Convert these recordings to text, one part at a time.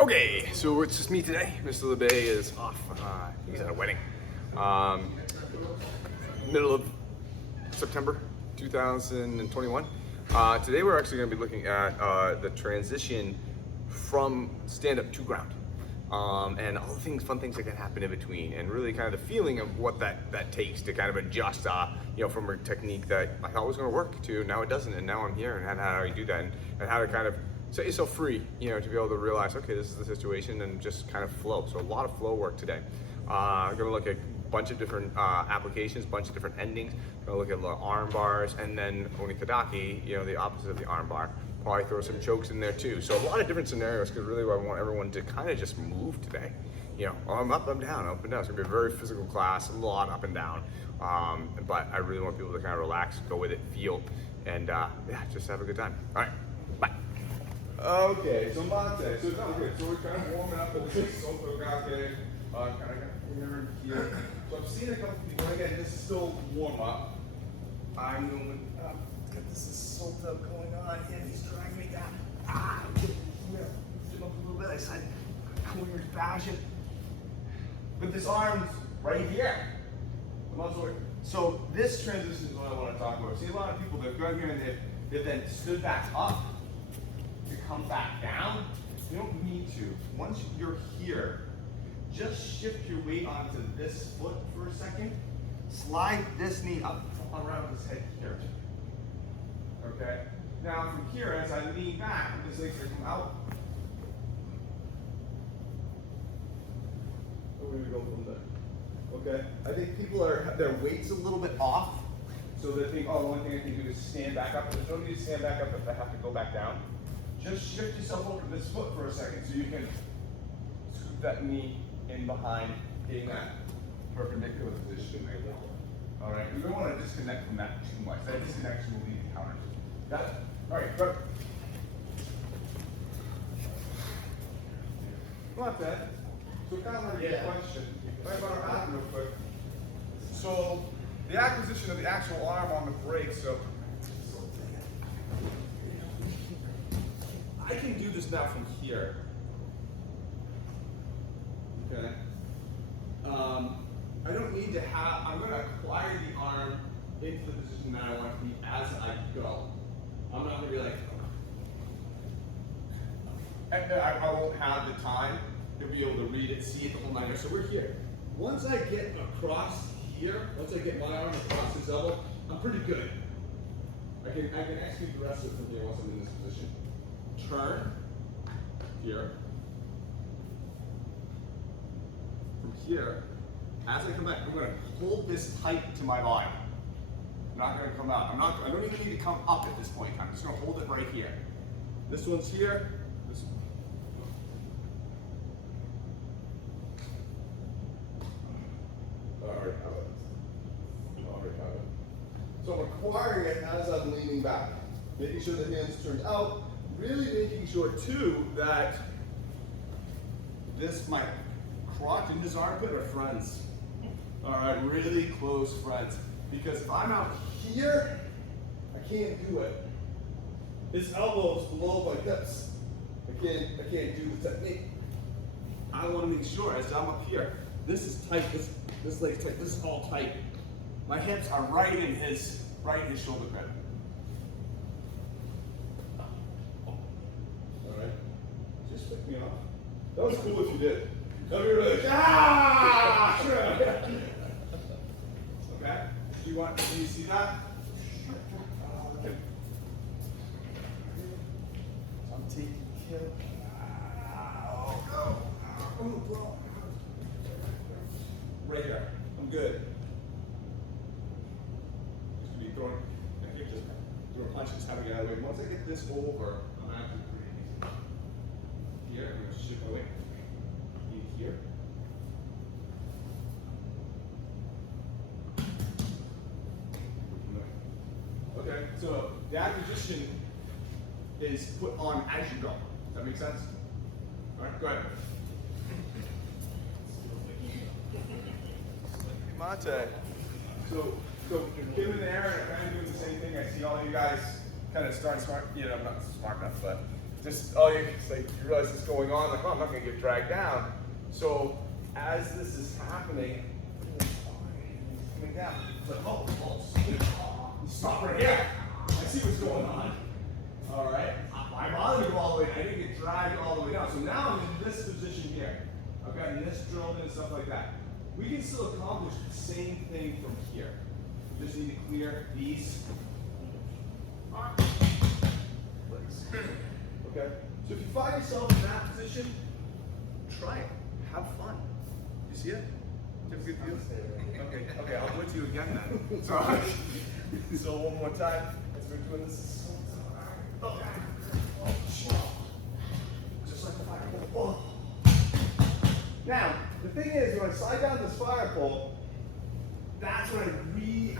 Okay, so it's just me today. Mr. LeBay is off. He's at a wedding. Middle of September 2021. Today we're actually going to be looking at the transition from stand-up to ground. And all the fun things that can happen in between, and really kind of the feeling of what that takes to kind of adjust, from a technique that I thought was going to work to now it doesn't, and now I'm here, and how do you do that, and how to kind of set yourself free, to be able to realize, okay, this is the situation, and just kind of flow. So a lot of flow work today. I'm going to look at a bunch of different applications, a bunch of different endings. I'm going to look at the armbars, and then onikadaki, the opposite of the armbar. Probably throw some chokes in there too. So a lot of different scenarios, because really I want everyone to kind of just move today. I'm up, I'm down, up and down. It's gonna be a very physical class, a lot up and down. But I really want people to kind of relax, go with it, feel, and just have a good time. All right, bye. Okay, so mate, so no, good. So we're kind of warming up at this otokake, kind of got here. So I've seen a couple people, again, this is still warm up. I'm doing, this is Sota going on, and he's dragging me down. Jump up a little bit. I said, weird fashion. But this arm's right here. So this transition is what I want to talk about. See, a lot of people, they've gone here and they've then stood back up to come back down. You don't need to. Once you're here, just shift your weight onto this foot for a second. Slide this knee up around his head here. Okay? Now from here, as I lean back, this leg's gonna come out. We're gonna go from there. Okay? I think people their weight's a little bit off. So they think, oh, the one thing I can do is stand back up. But there's no need to stand back up if I have to go back down. Just shift yourself over this foot for a second so you can scoop that knee in behind, getting that perpendicular position. All right, we don't want to disconnect from that too much. That disconnection will lead to counters. Got it? All right, go. Not bad. So kind of like a question. If I run around real quick. So the acquisition of the actual arm on the brake. So I can do this now from here. Okay. I don't need to have, I'm going to acquire the arm into the position that I want it to be as I go. I'm not going to be like, I won't have the time to be able to read it, see it the whole night. So we're here. Once I get across here, once I get my arm across his elbow, I'm pretty good. I can execute the rest of it from here once I'm in this position. Turn here. From here, as I come back, I'm going to hold this tight to my body. I'm not going to come out. I don't even need to come up at this point. I'm just going to hold it right here. This one's here. This one. All right, have it. So I'm acquiring it as I'm leaning back, making sure the hands turned out. Really making sure too that my crotch and his armpit are friends. All right, really close friends. Because if I'm out here, I can't do it. His elbow's below my hips. I can't do the technique. I want to make sure as I'm up here, this is tight, this leg's tight, this is all tight. My hips are right in his shoulder pad. All right, just pick me off. That was cool if you did. That would be really, Okay, do you see that? Okay. I'm taking care of right here. I'm good. Just to be throwing, I keep just throwing punches, having it out of the way. Once I get this over, I'm actually pretty easy. Here, I'm going to shift my weight. Here. Okay, so the acquisition is put on as you go. Does that make sense? All right, go ahead. Mate. So Kim and Aaron are kind of doing the same thing. I see all you guys kind of starting smart. I'm not smart enough, but just, oh, it's like you realize it's going on, like, oh, I'm not gonna get dragged down. So as this is happening, it's coming down. It's like, oh, stop right here. I see what's going on. All right, my body go all the way, I didn't get dragged all the way down. So now I'm in this position here. I've got this drilled in and stuff like that. We can still accomplish the same thing from here. We just need to clear these legs. Okay? So if you find yourself in that position, try it. Have fun. You see it? Do you have a good feel? Okay, I'll do it to you again then. So one more time, as we're doing this. Okay. Just like the fire pole. Now, the thing is, when I slide down this fire pole, that's when I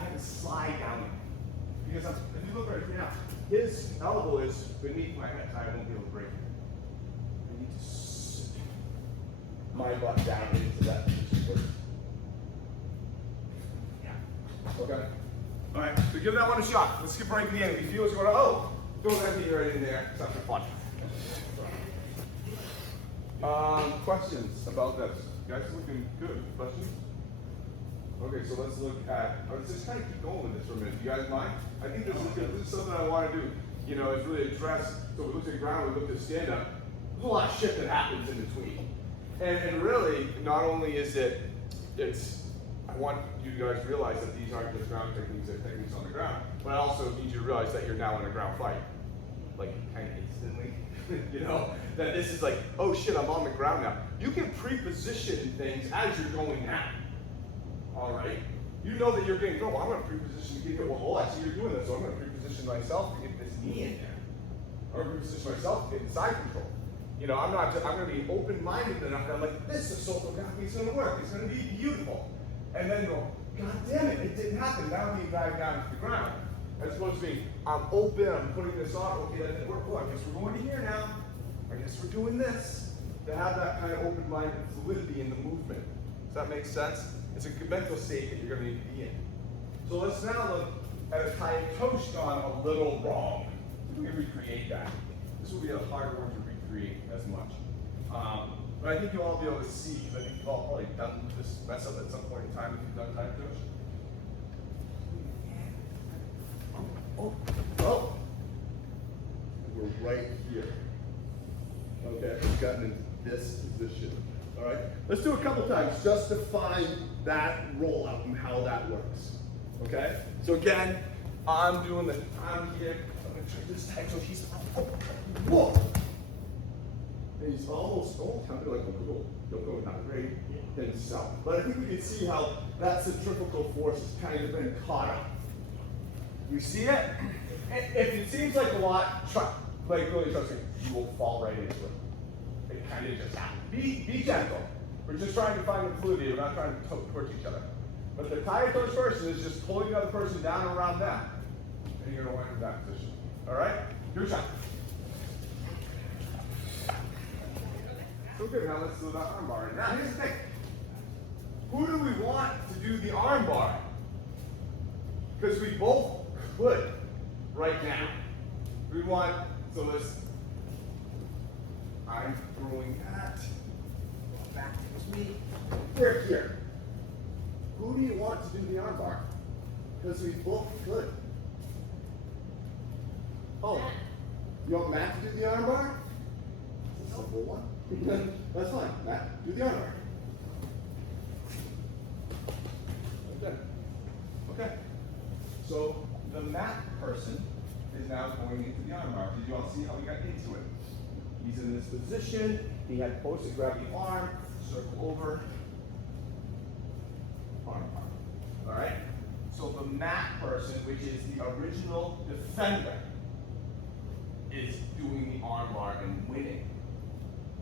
have to slide down it. Because if you look right here now, his elbow is beneath my head, so I won't be able to break it. I need to sit my butt down into that position first. Yeah. Okay. All right, so give that one a shot. Let's skip right to the end. If you feel what's going on, oh, throw that knee right in there. It's not for fun. Questions about this? You guys looking good? Questions? Okay, so let's look at, let's just kind of keep going with this for a minute. You guys mind? I think this is good. This is something I want to do. You know, it's really address, so we looked at the ground, we looked at stand up. There's a lot of shit that happens in between. And really, not only is I want you guys to realize that these aren't just ground techniques, they're techniques on the ground, but I also need you to realize that you're now in a ground fight. Like, kind of instantly. You know, that this is like, oh shit, I'm on the ground now. You can pre-position things as you're going down. All right? You know that you're getting, well, I'm going to pre-position to get hit. Well, I see you're doing this, so I'm going to pre-position myself to get this knee in there. I'm going to pre-position myself to get the side control. You know, I'm going to be open-minded enough that I'm like, this isotherapy is going to work. It's going to be beautiful. And then go, God damn it didn't happen. Now I'm being dragged down to the ground. As opposed to being, I'm open, I'm putting this on, okay, that didn't work. Well, I guess we're going to here now. I guess we're doing this. To have that kind of open-minded fluidity in the movement. Does that make sense? It's a mental state that you're going to need to be in. So let's now look at a tie toast gone a little wrong. We can recreate that. This will be a hard one to recreate as much. But I think you'll all be able to see, because I think you've all probably done this mess up at some point in time if you've done tie toast. Oh, we're right here. Okay, we've gotten into this position. All right, let's do a couple times just to find that rollout and how that works. Okay, so again, I'm here. I'm gonna try this time. So he's, whoa. And he's almost, kind of like a little not great himself. But I think we can see how that centrifugal force has kind of been caught up. You see it? If it seems like a lot, really trust me, you will fall right into it. It kind of just happens. Be gentle. We're just trying to find the fluidity. We're not trying to torch each other. But the tie toast person is just pulling the other person down and around them. And you're going to wind up in that position. All right? Your shot. Okay, now let's do the armbar. Now here's the thing. Who do we want to do the armbar? Because we both could right now. We want, so let's, I'm throwing that back to me. We're here. Who do you want to do the armbar? Because we both could. Oh, you want Matt to do the armbar? It's a simple one. That's fine. Matt, do the armbar. Okay. Okay. So the mat person is now going into the armbar. Did you all see how he got into it? He's in this position. He had posed to grab the arm, circle over, armbar. All right? So the mat person, which is the original defender, is doing the armbar and winning.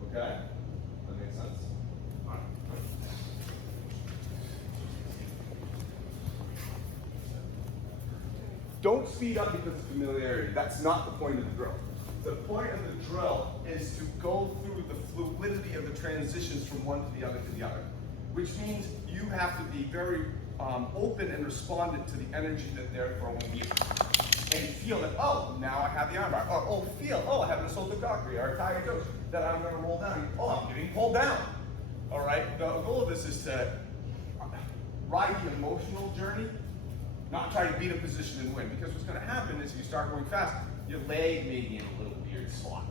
Okay? That makes sense? All right. Don't speed up because of familiarity. That's not the point of the drill. The point of the drill is to go through the fluidity of the transitions from one to the other, which means you have to be very open and respondent to the energy that they're throwing you. and you feel that, oh, now I have the armbar. Or, oh, I have an assaultive doctrine or a tiger toes that I'm going to roll down. Oh, I'm getting pulled down. All right, the goal of this is to ride the emotional journey, not try to beat a position and win. Because what's going to happen is if you start going fast, your leg may be in a little weird spot.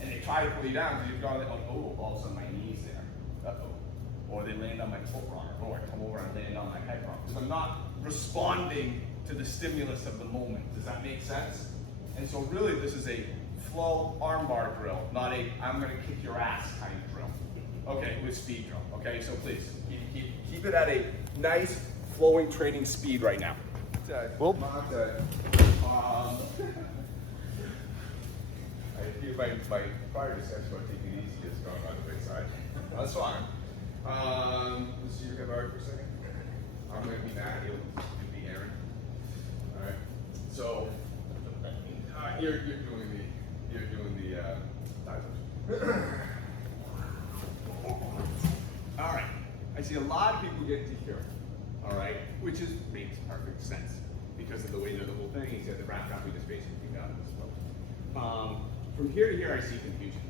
And they try to pull you down because you've gone, oh, all of a sudden my knee's there. Uh-oh. Or they land on my foot wrong, or I come over and land on my head wrong. Because I'm not responding to the stimulus of the moment. Does that make sense? And so really this is a flow armbar drill, not a I'm going to kick your ass kind of drill. Okay, with speed drill. Okay, so please keep it at a nice flowing training speed right now. Well, I hear my prior discussion about taking it easy is going on the big side. That's fine. Let's see your hip hard for a second. I'm going to be Matt, you'll be Aaron. All right. So you're doing the thigh touch. All right. I see a lot of people get to here. All right, which makes perfect sense because of the way that the whole thing is that the wrap we just basically got this boat. From here to here, I see confusion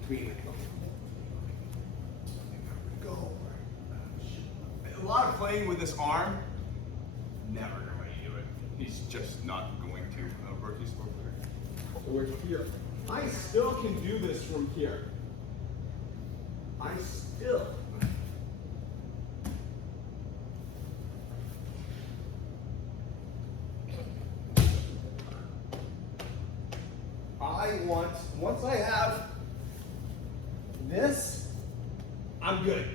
between the go. A lot of playing with this arm. Never going to do it. He's just not going to. Rookies over there. So we're here. I still can do this from here. I still. Once I have this, I'm good.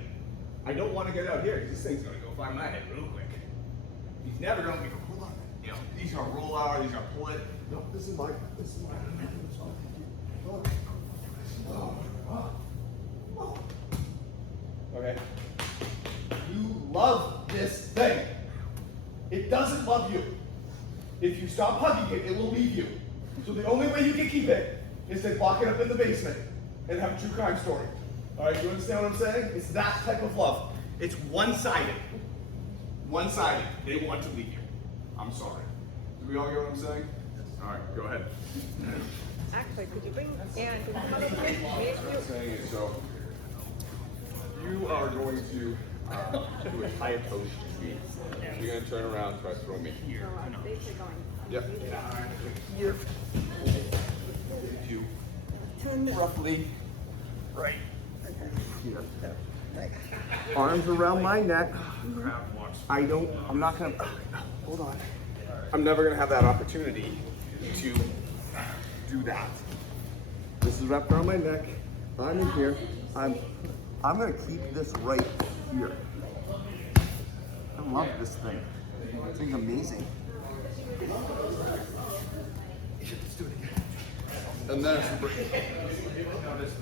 I don't want to get out here because this thing's going to go by my head real quick. He's never going to go, hold on. You know, these are roll out, these are pull it. No, this is my. Okay. You love this thing. It doesn't love you. If you stop hugging it, it will leave you. So the only way you can keep it is to lock it up in the basement and have a true crime story. All right, you understand what I'm saying? It's that type of love. It's one-sided. One-sided. They want to leave you. I'm sorry. Do we all get what I'm saying? All right, go ahead. Actually, could you bring Aaron to come over here? I'm saying it, so you are going to do a high post speed. You're going to turn around, try to throw me here. Basically going. Yep. Here. You roughly right here. Arms around my neck. I'm not gonna, hold on. I'm never gonna have that opportunity to do that. This is wrapped around my neck. I'm in here. I'm gonna keep this right here. I love this thing. This thing's amazing. Let's do it again. And then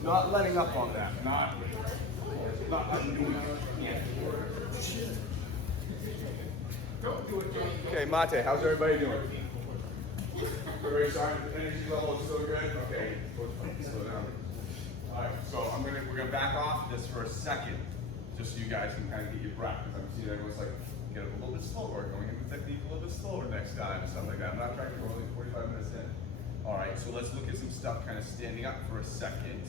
not letting up on that. Not doing it. Okay, Mate, how's everybody doing? Everybody sorry, the energy level is still good? Okay, slow down. Alright, so we're gonna back off this for a second, just so you guys can kind of get your breath, because I'm seeing everyone's like, get it a little bit slower, going into the technique a little bit slower next time, and stuff like that. I'm not trying to go only 45 minutes in. Alright, so let's look at some stuff kind of standing up for a second.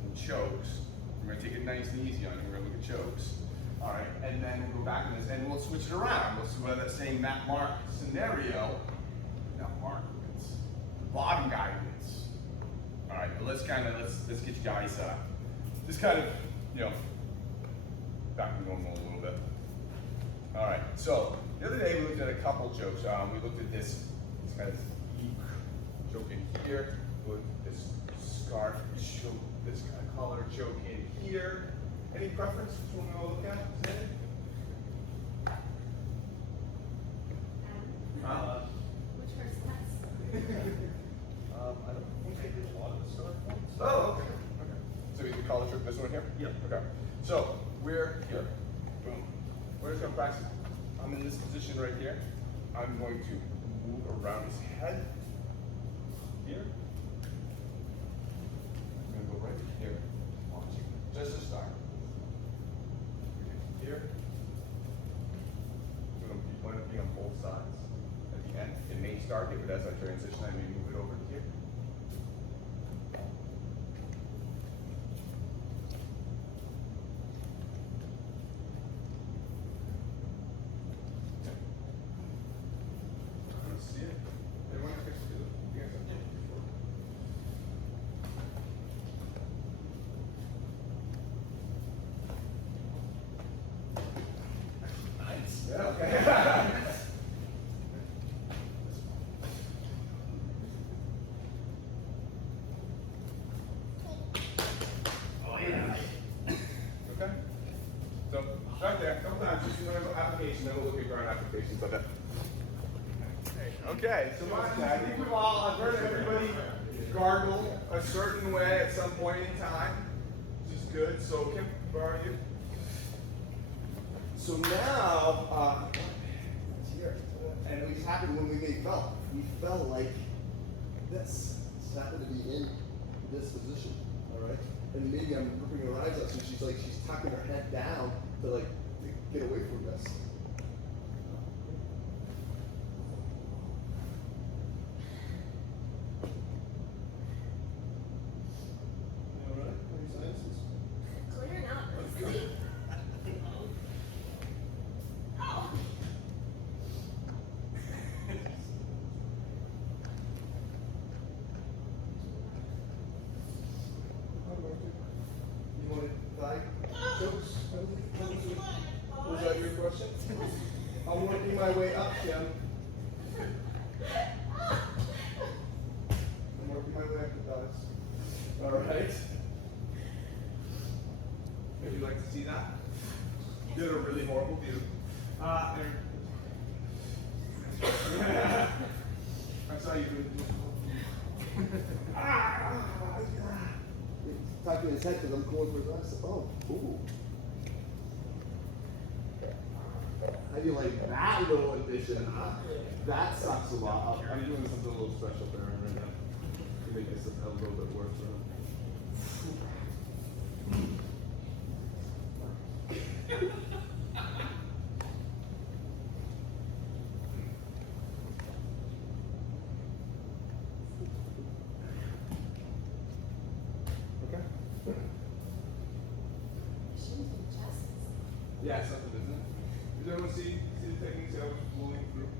Some chokes. We're going to take it nice and easy on you. We're going to look at chokes. Alright, and then we'll go back in this, and we'll switch it around. We'll see whether that same Matt Mark scenario, not Mark wins, the bottom guy wins. Alright, but let's get you guys, just kind of, back to normal a little bit. Alright, so the other day we looked at a couple chokes. We looked at this kind of choke in here, with this scarf choke, this kind of collar choke in here. Any preference which one we want to look at? Which hurts less? I don't think I did a lot of the scarf ones. Oh, okay. So we can collar choke this one here? Yeah. Okay. So we're here. Boom. We're just going to practice. I'm in this position right here. I'm going to move around his head. Here. I'm going to go right here. Watching. Just to start. Here. I'm going to be on both sides. At the end, it may start it, but as I transition, I may move it over to here. See it? Everyone have pictures of it? You guys have pictures before? Nice. Yeah, okay. Oh, yeah. Okay. So, right there, a couple times, just remember application, then we'll look at ground applications of it. Okay, so I think we've all, I've heard everybody gargle a certain way at some point in time, which is good. So Kim, where are you? So now, it's here, and it happened when we fell. We fell like this. This happened to be in this position, all right? And maybe I'm ripping her eyes out, so she's tucking her head down to get away from this. Clear not. Let's see. You want to die? Jokes? Was that your question? I'm working my way up, Kim. I'm working my way up to thighs. All right. Would you like to see that? You did a really horrible view. There. I saw you doing Tucking his head because I'm going for his eyes. Oh, ooh. How do you like that little addition? That sucks a lot. I'm doing something a little special for him right now to make this a little bit worse for him. Okay. Yeah, something, isn't it? Does everyone see the techniques that I was flowing through?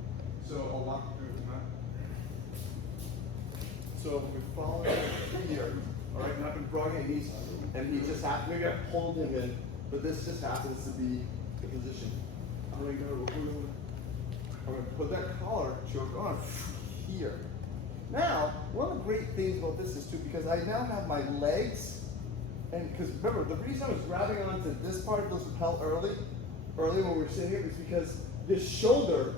So I'll walk you through it now. So we're following here, all right, and I've been brought in, and he just happened, maybe I pulled him in, but this just happens to be the position. I'm gonna put that collar choke on here. Now, one of the great things about this is too, because I now have my legs, and because remember, the reason I was grabbing onto this part of this lapel early when we were sitting here, is because this shoulder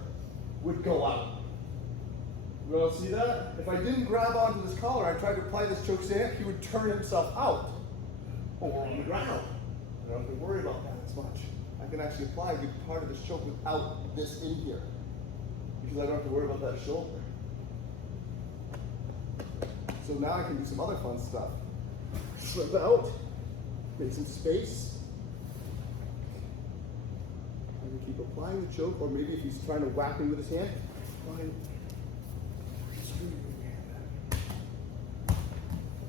would go out. You all see that? If I didn't grab onto this collar, I tried to apply this choke stand, he would turn himself out or on the ground. I don't have to worry about that as much. I can actually apply a good part of this choke without this in here, because I don't have to worry about that shoulder. So now I can do some other fun stuff. Slip out, make some space. I can keep applying the choke, or maybe if he's trying to whack me with his hand, fine.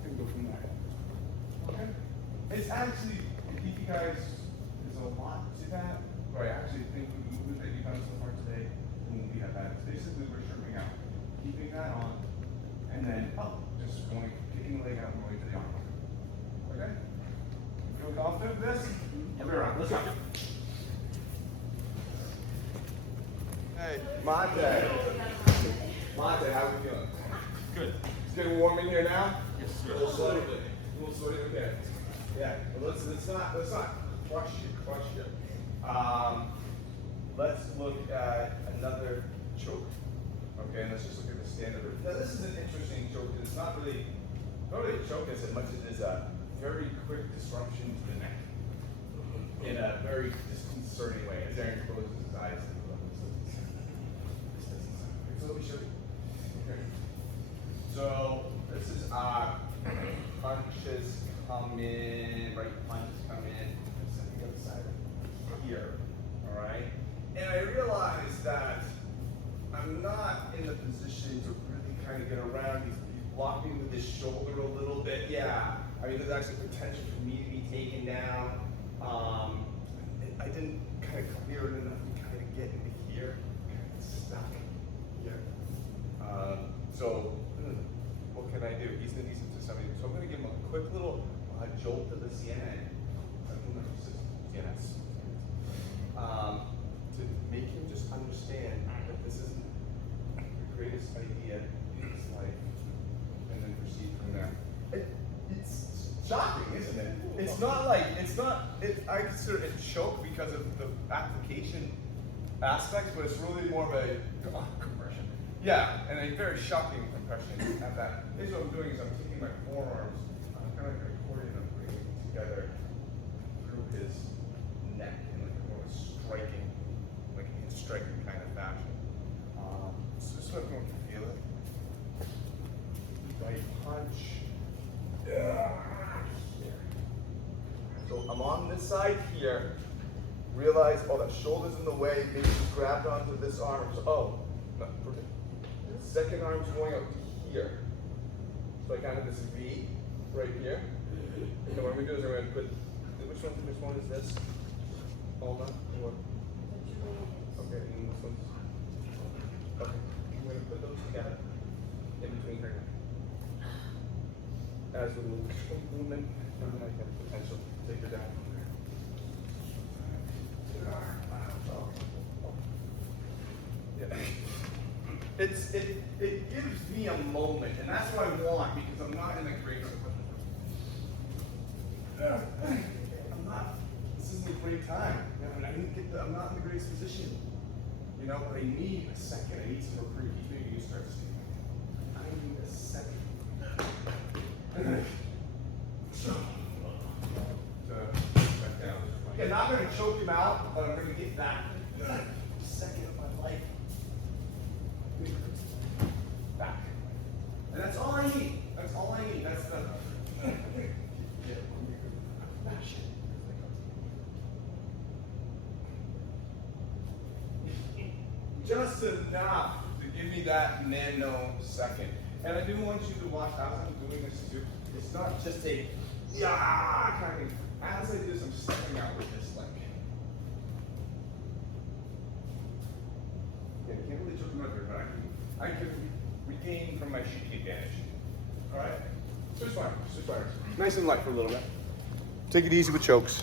And go from there. Okay? It's actually, you guys, there's a lot to that, but I actually think with the movement that you've done so far today, it won't be that bad. It's basically we're stripping out, keeping that on, and then up, just going, kicking the leg out and going to the arm. Okay? Feel confident with this? I'll be around. Let's go. Hey, Monte. Monte, how are we feeling? Good. It's getting warm in here now? Yes, sir. A little sweaty. A little sweaty, okay. Yeah, well, let's not crush you. Let's look at another choke. Okay, and let's just look at the standard. Now this is an interesting choke because it's not really a choke as much as it is a very quick disruption to the neck in a very disconcerting way. As Aaron closes his eyes, so let me show you. Okay. So this is punches come in, right punches come in, the other side here. All right. And I realized that I'm not in the position block me with his shoulder a little bit. Yeah, I mean, there's actually potential for me to be taken down. I didn't kind of clear it enough to kind of get into here. It's stuck here. So, what can I do? He's gonna need some to somebody. So I'm gonna give him a quick little jolt to the CNN. Yes. To make him just understand that this isn't the greatest idea in his life, and then proceed from there. It's shocking, isn't it? It's not like, I consider it choke because of the application aspects, but it's really more of a compression. Yeah, and a very shocking compression at that. Here's what I'm doing is I'm taking my forearms, I'm kind of like an accordion, I'm bringing them together through his neck in like a more striking, like a striking kind of fashion. So this is what I'm going to feel it. Right punch. Yeah. Here. So I'm on this side here. Realize, oh, that shoulder's in the way. Maybe just grabbed onto this arm. So, oh, no, perfect. Second arm's going up to here. So I kind of this V right here. And then what we do is we're going to put, which one is this? Ulna? Or? Okay, and this one's, okay. I'm going to put those together in between her. As a little movement, and then I can potentially take her down from there. Yeah. It gives me a moment, and that's what I want because I'm not in a great. This isn't a great time. I didn't get I'm not in the greatest position. You know, but I need a second. I need some reprieve. Maybe you start to see. I need a second. Back down. Okay, not going to choke him out, but I'm going to get that second of my life. Back. And that's all I need. That's all I need. That's the. Just enough to give me that nanosecond. And I do want you to watch as I'm doing this too. It's not just a yeah kind of thing. As I do this, I'm stepping out with this leg. Okay, I can't really choke him out there, but I can regain from my shooting advantage. All right? Switch fires. Switch fires. Nice and light for a little bit. Take it easy with chokes.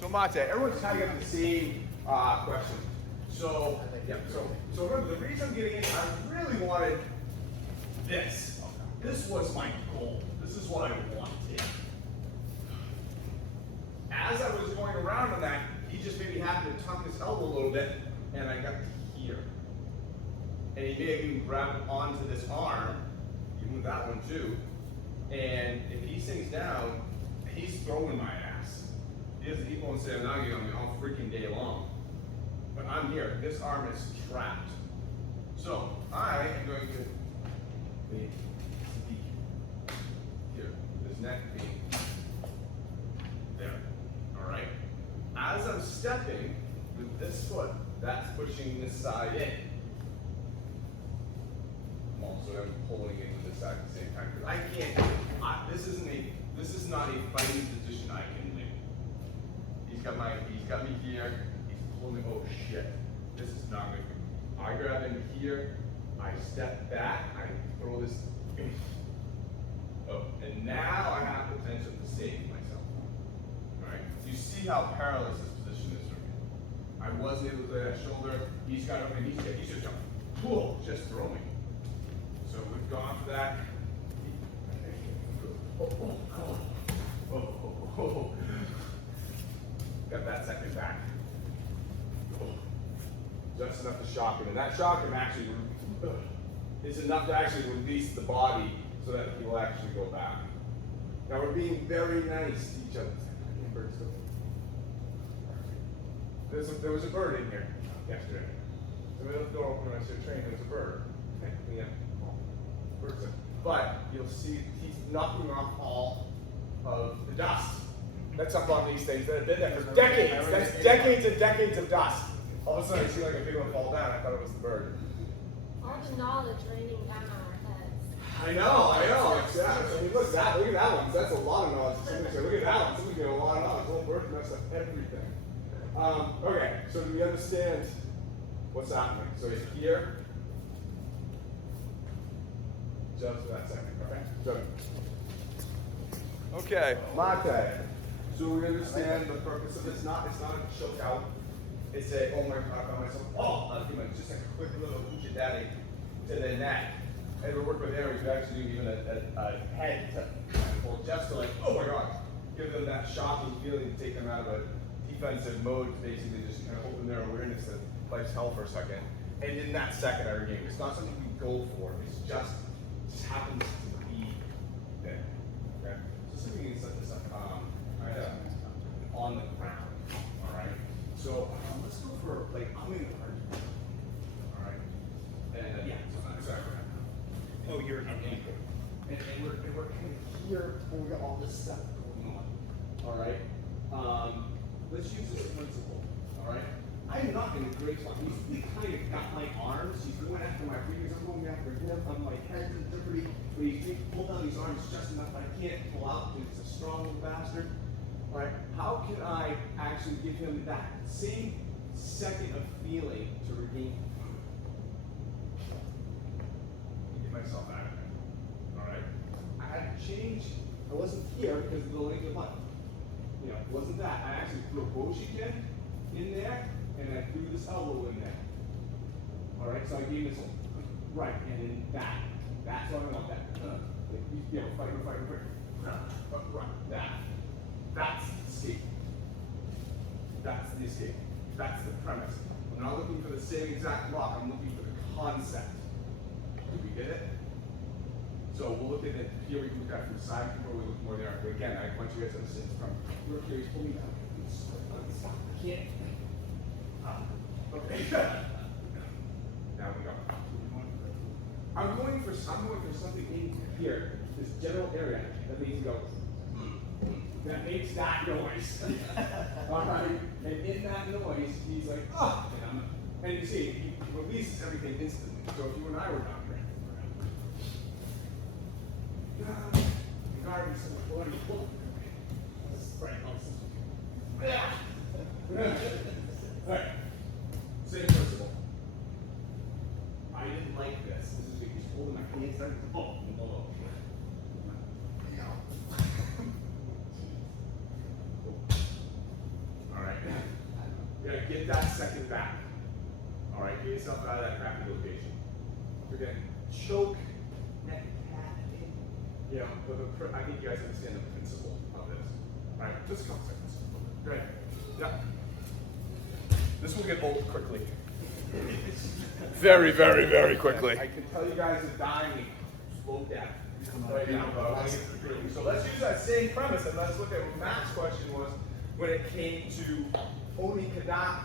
So Mate, everyone's kind of got the same question. So, yeah, so remember, the reason I'm getting in, I really wanted this. This was my goal. This is what I wanted. As I was going around on that, he just maybe happened to tuck his elbow a little bit, and I got to here. And he may have even grabbed onto this arm, even with that one too. And if he sinks down, he's throwing my ass. He doesn't even want to say I'm not getting on me all freaking day long. But I'm here. This arm is trapped. So I am going to be here. This neck being there. All right. As I'm stepping with this foot, that's pushing this side in. I'm also pulling in with this side at the same time. Because I can't. This is not a fighting position I can win. He's got me here. Oh shit, this is not good. I grab in here, I step back, I throw this, oh, and now I have the potential to save myself. Alright, you see how perilous this position is for me. I wasn't able to play that shoulder, he's got up and he's just going, whoa, just throwing. So we've gone for that. Oh. Got that second back. Just enough to shock him, and that shock him actually is enough to actually release the body so that he will actually go back. Now we're being very nice to each other. There was a bird in here yesterday. So we left the door open when I started training. There was a bird. Yeah. But you'll see he's knocking off all of the dust. That's up on these things that have been there for decades. That's decades and decades of dust. All of a sudden, I see like a big one fall down. I thought it was the bird. All the knowledge raining down on our heads. I know. It's that. I mean, look at that one. That's a lot of knowledge. Somebody say, look at that one. Somebody's got a lot of knowledge. Whole bird messed up everything. Okay, so do we understand what's happening? So he's here. Just for that second, okay? Good. Okay, latte. So we understand the purpose of it. It's not a choke out. It's a, oh my God, I found myself, it's just like a quick little hoochie daddy to the neck. And we work with areas, we actually do even a head to pull just to like, oh my God, give them that shocking feeling to take them out of a defensive mode to basically just kind of open their awareness to life's hell for a second. And in that second, I regain. It's not something we go for, it just happens to be there. Okay? So something you can set this up kind of on the ground. All right? So let's go for, like, I'm in the hard. All right? And yeah, so that's exactly right. Oh, you're in ankle. And we're kind of here when we got all this stuff going on. All right? Let's use this principle. All right? I'm not in a great spot. He's kind of got my arms. He's going after my fingers. I'm going after him. I'm like head to jeopardy. But he's pulled down these arms just enough that I can't pull out because he's a strong little bastard. All right? How can I actually give him that same second of feeling to regain? Get myself out of it. All right? I had to change. I wasn't here because of the length of line. You know, it wasn't that. I actually threw a bow chicken in there, and I threw this elbow in there. All right, so I gave this right, and then that. That's what I want. That. Like, fight. Right. That's the escape. That's the escape. That's the premise. I'm not looking for the same exact block. I'm looking for the concept. Do we get it? So we'll look at it here. We can look at it from the side before we look more there. But again, I want you guys to understand from look here. He's pulling me down. Stop. I can't. Okay. Now we go. I'm going for something in here, this general area that makes go. That makes that noise. All right. And in that noise, he's like, oh, and you see, he releases everything instantly. So if you and I were down here. Garbage in the bloody book. Right. Alright. Same principle. I didn't like this. This is because he's holding my hands down. Oh. Alright. You gotta get that second back. Alright, get yourself out of that crappy location. You're gonna choke. Yeah, but I think you guys understand the principle of this. All right, just a couple seconds. Great. Yeah. This will get old quickly. Very, very, very quickly. I can tell you guys are dying slow down right now, but I want to get to the group. So let's use that same premise and let's look at what Matt's question was when it came to Oni Kadam.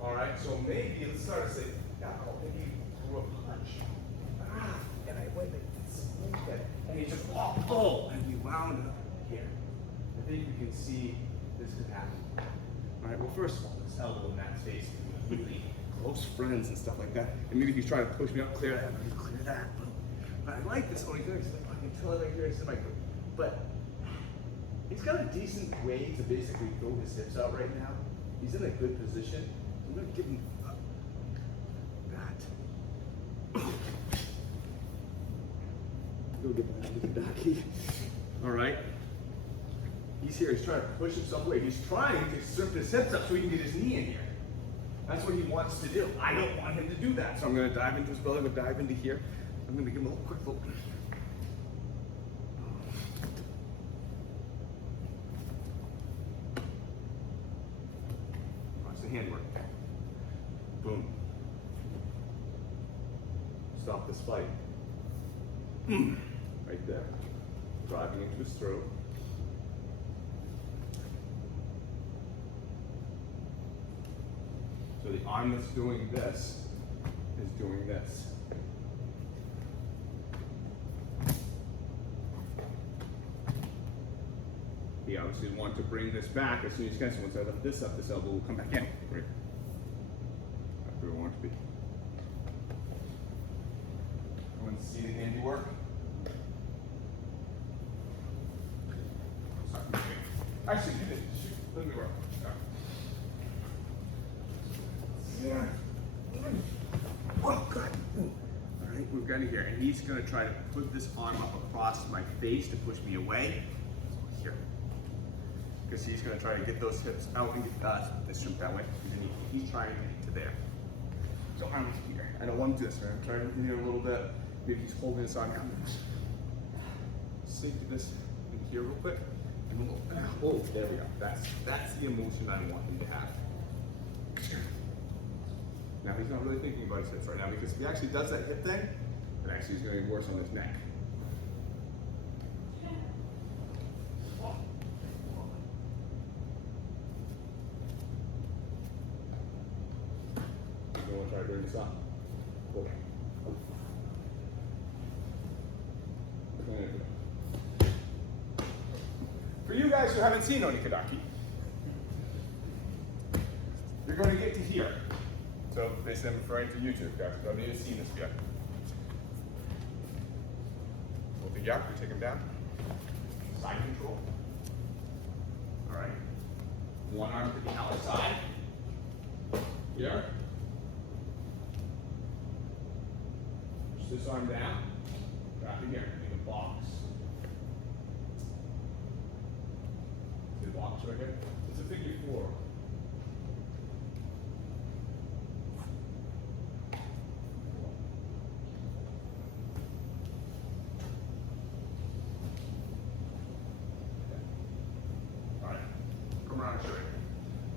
All right, so maybe let's start to say, maybe he threw a punch. And I went like this. And he just, and he wound up here. I think you can see this could happen. All right, well, first of all, this elbow in Matt's face, really close friends and stuff like that. And maybe he's trying to push me up, clear that. But I like this. Oh, he's like, I can tell it right here. But he's got a decent way to basically throw his hips out right now. He's in a good position. I'm going to give him that. Go get that little ducky. All right. He's here. He's trying to push himself away. He's trying to strip his hips up so he can get his knee in here. That's what he wants to do. I don't want him to do that. So I'm going to dive into his belly. I'm going to dive into here. I'm going to give him a little quick look. Watch the handwork. Boom. Stop this fight. Right there. Driving into his throat. So the arm that's doing this is doing this. He obviously wants to bring this back as soon as he can. So once I lift this up, this elbow will come back in. Right? That's where we want it to be. Everyone see see the handiwork? Actually, you did. Let me work. Yeah. Oh, good. All right, we've got it here. And he's going to try to put this arm up across my face to push me away. Here. Because he's going to try to get those hips out and get this shrimp that way. And then he's trying to get to there. So I'm here. I don't want to do this, right? I'm trying to here a little bit. Maybe he's holding this on now. Sink this in here real quick. And we'll, oh, there we go. That's the emotion I want him to have. Now he's not really thinking about his hips right now because if he actually does that hip thing, it actually is going to be worse on his neck. You want to try doing this up? Okay. For you guys who haven't seen Onikadaki, you're going to get to here. So basically I'm referring to YouTube guys, you don't need to see this yet. Hold the gap, we take him down. Side control. Alright. One arm to the outside. Here. Push this arm down. Drop it here, make a box. See the box right here? It's a figure 4.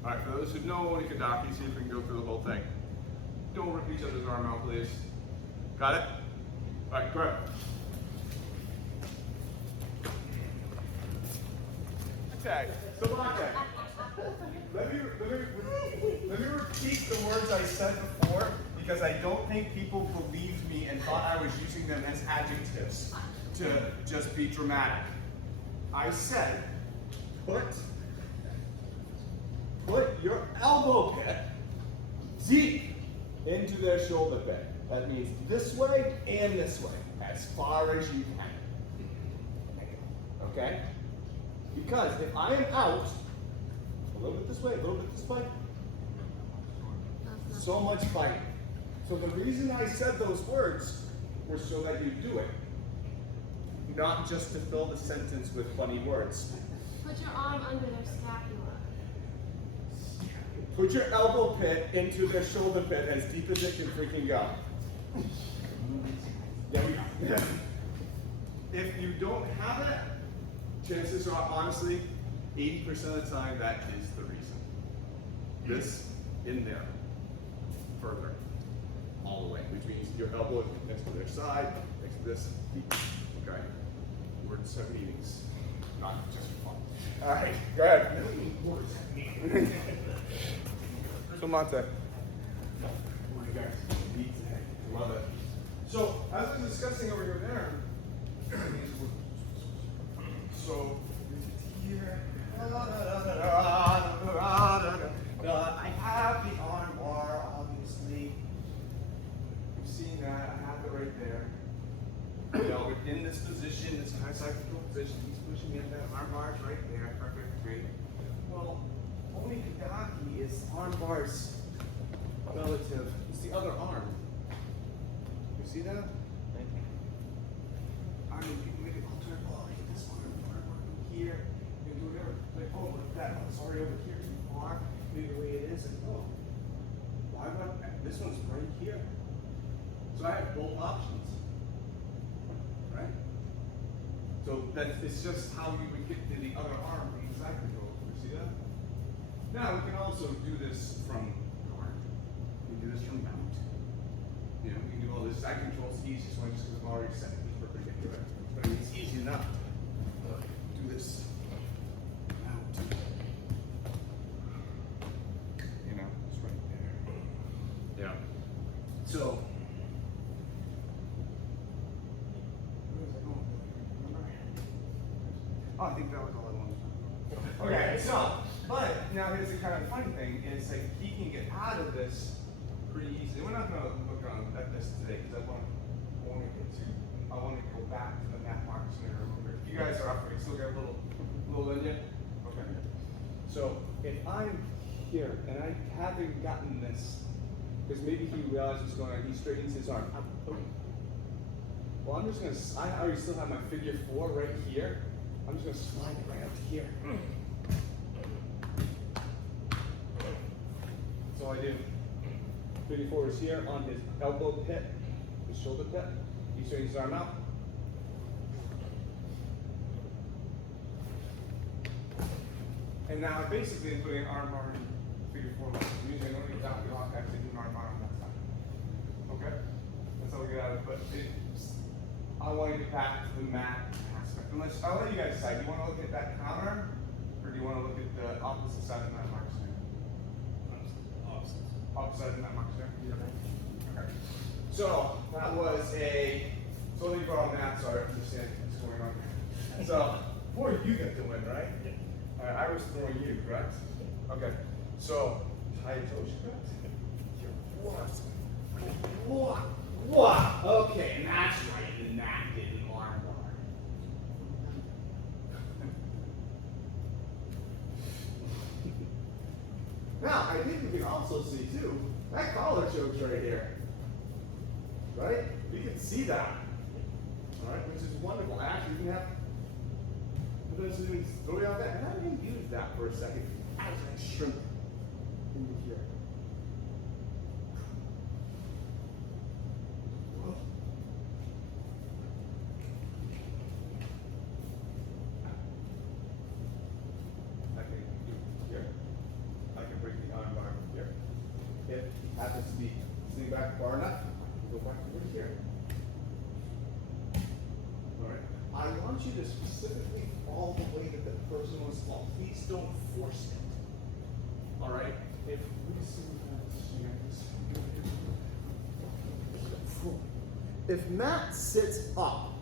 Alright, for those who know Onikadaki, see if we can go through the whole thing. Don't rip each other's arm out, please. Got it? Alright, grab it. Okay, so Lake, let me repeat the words I said before because I don't think people believed me and thought I was using them as adjectives to just be dramatic. I said, put your elbow pit deep into their shoulder pit. That means this way and this way, as far as you can. Okay? Because if I am out, a little bit this way, a little bit this way, so much fighting. So the reason I said those words were so that you do it, not just to fill the sentence with funny words. Put your arm under their scapula. Put your elbow pit into their shoulder pit as deep as it can freaking go. There we go. If you don't have it, chances are, honestly, 80% of the time, that is the reason. This in there, further, all the way, which means your elbow is next to their side, next to this, deep. Okay? Words have meanings, not just for fun. All right, go ahead. Words have meanings. So Mate. Oh my gosh, love it. So as I was discussing over here there, so here, I have the arm bar, obviously. You've seen that, I have it right there. You know, in this position, this high side control position, he's pushing me at that arm bars right there, perfect, great. Well, Onikadaki is Armbars relative. It's the other arm. You see that? I mean, you can make it alter. Oh, look at this arm. Working here. You can do whatever. Like, oh, look at that. Oh, it's already over here. Too far. Maybe the way it is. And oh, why would this one's right here? So I have both options. Right? So it's just how you would get to the other arm from the side control. You see that? Now we can also do this from guard. We can do this from mount. You know, we can do all this. Side control's the easiest one just because I've already set it perpendicular. But I mean, it's easy enough to do this mount. You know, it's right there. Yeah. So. Where was I going? Remember? Oh, I think that was all I wanted to know. Okay, so. But now here's the kind of funny thing is like he can get out of this pretty easily. We're not going to look at this today because I want to get to start off, we still got a little in you? Okay. So if I'm here and I haven't gotten this, because maybe he realizes what's going on, he straightens his arm. Well, I'm just gonna, I already still have my figure 4 right here. I'm just gonna slide it right up to here. That's all I do. Figure 4 is here on his elbow pit, his shoulder pit. He straightens his arm out. And now I basically am putting an arm bar in figure 4 levels. Usually I don't need that, we don't actually do an arm bar on that side. Okay? That's how we get out of it. But I want to get back to the mat aspect. Unless, I'll let you guys decide. Do you want to look at that counter, or do you want to look at the opposite side of that mark there? Opposite side of that mark there? Okay. So, that was so you brought on that, so I understand what's going on here. So, before you get the win, right? I was throwing you, correct? Okay. So, tie your toes, correct? What? Okay, and that's right. And that did an arm bar. Now, I think you can also see too, that collar choke's right here. Right? We can see that. Alright, which is wonderful. Actually, you can have throw you out that, and I'm going to use that for a second as I shrimp into here. I can do here. I can break the arm bar here. If it happens to be sitting back far enough, we'll go back over here. Alright. I want you to specifically fall the way that the person was fall. Please don't force it. Alright? If we see if Matt sits up,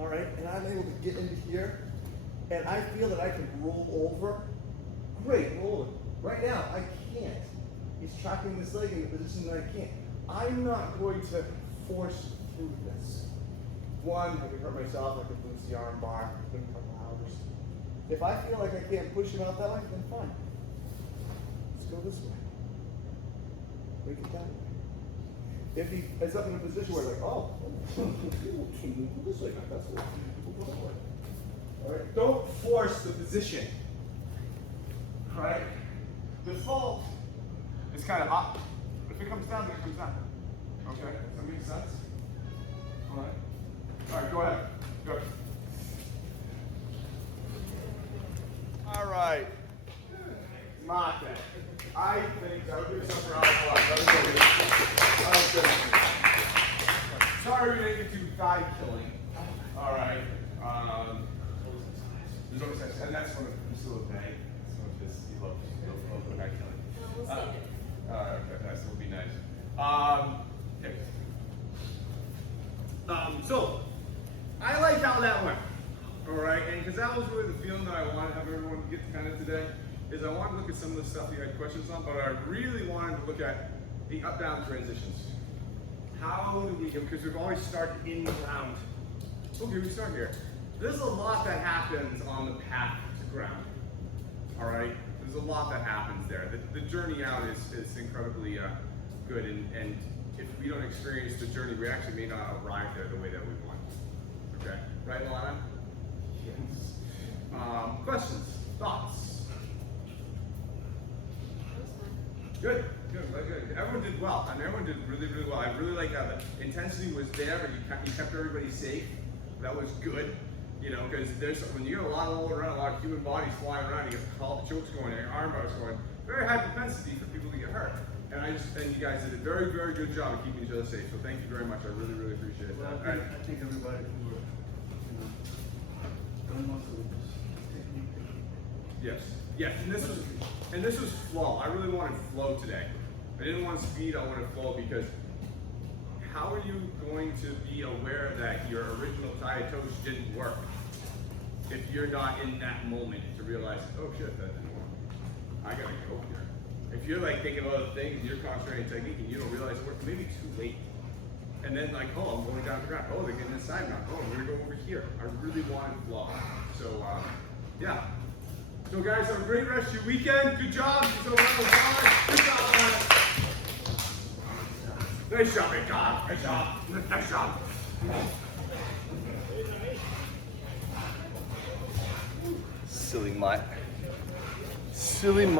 alright, and I'm able to get into here, and I feel that I can roll over, great, roll it. Right now, I can't. He's tracking this leg in the position that I can't. I'm not going to force through this. One, I can hurt myself, I can lose the arm bar, I can a couple hours. If I feel like I can't push him out that way, then fine. Let's go this way. Break it that way. If he ends up in a position where like, oh, this way, that's it. We'll go that way. Alright, don't force the position. Alright? Default is kind of up. If it comes down, then it comes down. Okay? Does that make sense? Alright? Alright, go ahead. Go. Alright. Mate. I think that would do something around the clock. That was good. Sorry we didn't get to thigh killing. Alright. There's always that, and that's one of the still a bang. So just you love the thigh killing. Alright, that would be nice. Okay. So I like how that went. Alright, and because that was really the feeling that I wanted to have everyone get kind of today, is I wanted to look at some of the stuff you had questions on, but I really wanted to look at the up-down transitions. How do we, because we've always started in ground. Okay, we start here. There's a lot that happens on the path to ground. Alright? There's a lot that happens there. The journey out is incredibly good, and if we don't experience the journey, we actually may not arrive there the way that we want. Okay? Right, Lana? Yes. Questions? Thoughts? Good, good. Everyone did well. I mean, everyone did really, really well. I really like how the intensity was there, but you kept everybody safe. That was good. You know, because when you get a lot of rolling around, a lot of human bodies flying around, you get all the chokes going, your arm bars going, very high propensity for people to get hurt. And I just think you guys did a very, very good job of keeping each other safe. So thank you very much. I really, really appreciate it. Well, I think everybody who were, done most of this technique. Yes, and this was flow. I really wanted flow today. I didn't want speed, I wanted flow, because how are you going to be aware that your original toes didn't work if you're not in that moment to realize, oh shit, that didn't work. I gotta go here. If you're like thinking of other things and you're concentrating technique and you don't realize it worked, maybe too late. And then like, oh, I'm going down the ground. Oh, they're getting this side mount. Oh, I'm gonna go over here. I really want to vlog. So yeah. So guys, have a great rest of your weekend. Good job. So well done. Good job, man. Nice job, big God. Nice job. Nice job. Silly mutt. Silly mutt.